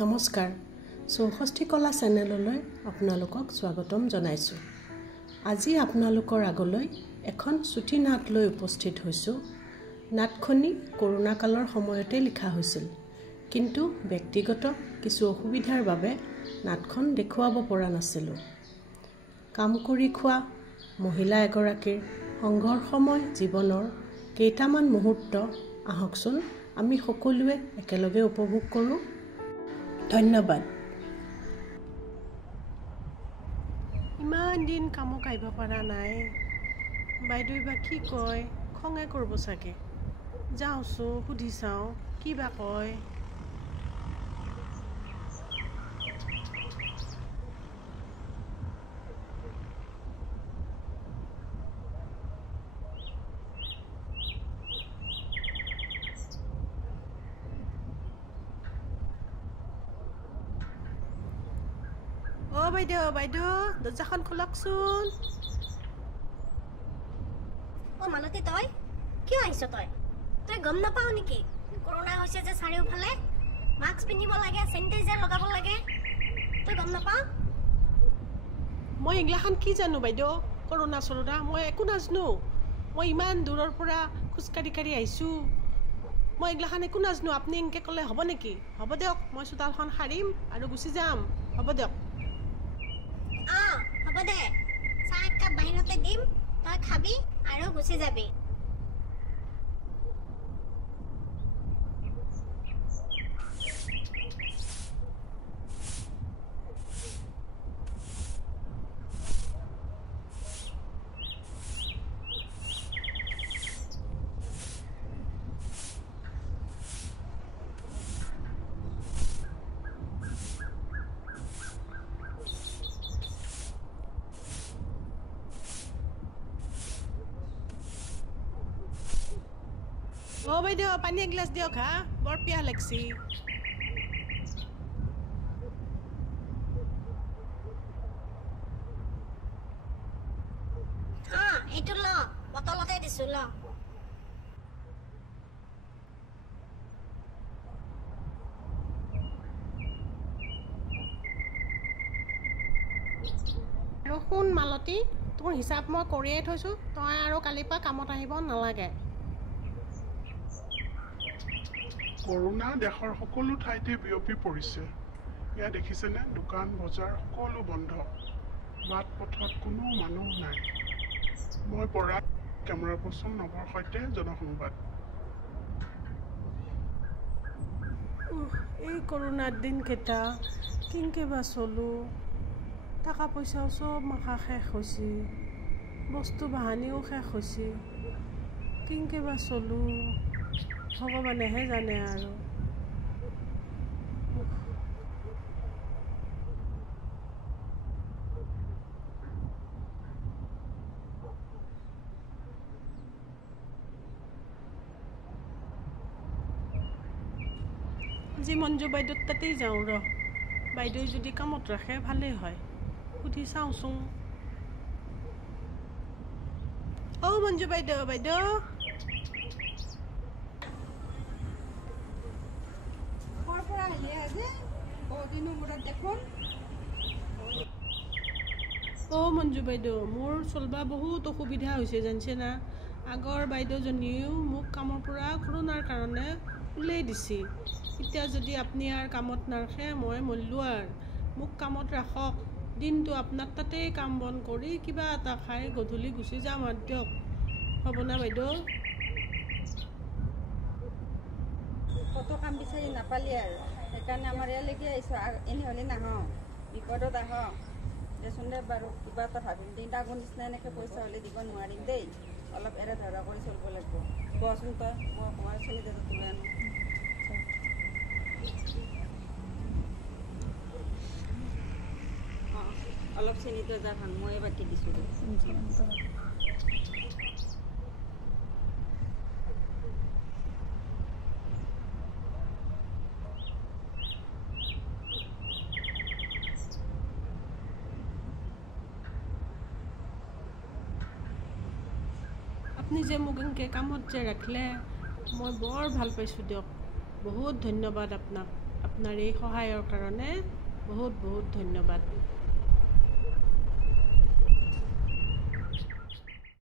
নমস্কাৰ চৌষষ্ঠী কলা চেনেললৈ আপোনালোকক স্বাগতম জনাইছোঁ। আজি আপোনালোকৰ আগলৈ এখন চুটি নাট লৈ উপস্থিত হৈছোঁ। নাটখনি কৰোনা কালৰ সময়তে লিখা হৈছিল, কিন্তু ব্যক্তিগত কিছু অসুবিধাৰ বাবে নাটখন দেখুৱাব পৰা নাছিলোঁ। কাম কৰি খোৱা মহিলা এগৰাকীৰ সংঘৰ্ষময় জীৱনৰ কেইটামান মুহূৰ্ত আহকচোন আমি সকলোৱে একেলগে উপভোগ কৰোঁ। ধন্যবাদ। ইমান দিন কামক আহিব পৰা নাই, বাইদেউ বা কি কয়, খঙে কৰিব চাগে। যাওঁচোন সুধি চাওঁ কিবা কয়। বাইদেউ দৰ্জাখন খোলকচোন। মালতী, তই কিয় আহিছ? তই গম নাপাও নেকি কৰোনা হৈছে যে? চাৰিওফালে মাস্ক পিন্ধিব লাগে, চেনিটাইজাৰ লগাব লাগে, তই গম নাপাও? মই এইগিলাখান কি জানো বাইদেউ? কৰোনা চৰোনা মই একো নাজানো। মই ইমান দূৰৰ পৰা খোজকাঢ়ি আহিছোঁ, মই এইগিলাখান একো নাজানো। আপুনি এনেকৈ ক'লে হ'ব নেকি? হ'ব দিয়ক, মই চোতালখন সাৰিম আৰু গুচি যাম। হ'ব দিয়ক। হ'ব দে, চাহ একাপ বাহিৰতে দিম, তই খাবি আৰু গুচি যাবি। বাইদেউ পানী এগিলাচ দিয়ক হা, বৰ পিয়াহ লাগছি। এইটো ল, বটলতে দিছো, ল। আৰু শুন মালতী, তোৰ হিচাপ মই কৰিয়ে থৈছোঁ, তই আৰু কালিৰ পৰা কামত আহিব নালাগে। কৰোনা দেশৰ সকলো ঠাইতে বিয়পি পৰিছে। এয়া দেখিছেনে, দোকান বজাৰ সকলো বন্ধ, বাট পথত কোনো মানুহ নাই। মই পৰা কেমেৰা পাৰ্চন নৱৰ সৈতে জনসংবাদ। এই কৰোনাৰ দিনকেইটা কেনেকৈ বা চলোঁ। টকা পইচাও চব মাখা শেষ হৈছে, বস্তু বাহানিও শেষ হৈছে, কেনেকৈ বা চলোঁ ভগৱানেহে জানে আৰু। আজি মঞ্জু বাইদেউৰ তাতেই যাওঁ ৰ, বাইদেউ যদি কামত ৰাখে ভালেই হয়, সুধি চাওঁচোন। মঞ্জু বাইদেউ মঞ্জু বাইদেউ, মোৰ চলবা বহুত অসুবিধা হৈছে জানছে না। আগৰ বাইদেউজনীও মোক কামৰ পৰা কৰোনাৰ কাৰণে ওলাই দিছে। এতিয়া যদি আপুনি আৰু কামত নাৰাখে মই মৰিলোঁ আৰু। মোক কামত ৰাখক, দিনটো আপোনাৰ তাতেই কাম বন কৰি কিবা এটা খাই গধূলি গুচি যাম আৰু দিয়ক। হ'ব না বাইদেউ? কত কাম বিচাৰি নাপালি আৰু, সেইকাৰণে আমাৰ ইয়ালৈকে আহিছোঁ। এনেহ'লে নাহওঁ, বিপদত আহ দেচোন দে বাৰু, কিবা এটা ভাবিম দেই। আগৰ নিচিনা এনেকৈ পইচা হ'লে দিব নোৱাৰিম দেই, অলপ এৰা ধৰা কৰি চলিব লাগিব। কোৱাচোন তই, মই অকণমান চেনিটাইজাৰ তুলাই আনো। অলপ চেনিটাইজাৰ খাম, মই বাকি দিছোঁ দে। আপুনি যে মোক এনেকৈ কামত যে ৰাখিলে মই বৰ ভাল পাইছোঁ দিয়ক। বহুত ধন্যবাদ আপোনাক। আপুনি আপোনাৰ এই সহায়ৰ কাৰণে বহুত বহুত ধন্যবাদ।